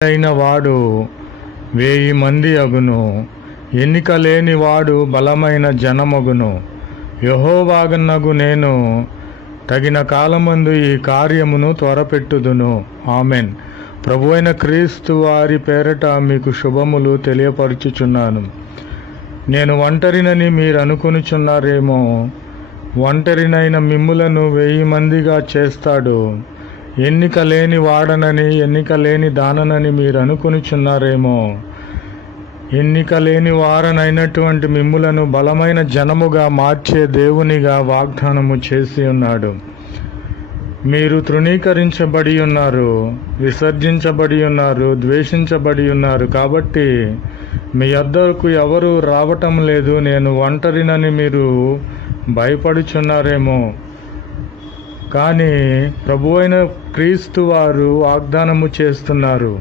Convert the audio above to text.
అయిన వాడు 1000 మంది అగును. ఎన్నిక లేని వాడు బలమైన జనమగును. యెహోవానగు నేను తగిన కాలమందు ఈ కార్యమును త్వరపెట్టుదును. ఆమెన్. ప్రభువైన క్రీస్తు వారి పేరట మీకు శుభములు తెలియపరచుచున్నాను. నేను ఒంటరినని మీరు అనుకొనుచున్నారేమో. ఒంటరినైన మిమ్ములను 1000 మందిగా చేస్తాడు. ఎన్నిక లేని వాడనని, ఎన్నిక లేని దాననని మీరు అనుకొనుచున్నారేమో. ఎన్నిక లేని వారనైనటువంటి మిమ్ములను బలమైన జనముగా మార్చే దేవునిగా వాగ్దానము చేసి ఉన్నాడు. మీరు తృణీకరించబడి ఉన్నారు, విసర్జించబడి ఉన్నారు, ద్వేషించబడి ఉన్నారు. కాబట్టి మీ యొద్దకు ఎవరు రావటం లేదు. నేను ఒంటరినని మీరు భయపడుచున్నారేమో. కానీ ప్రభువైన క్రీస్తు వారు వాగ్దానము చేస్తున్నారు,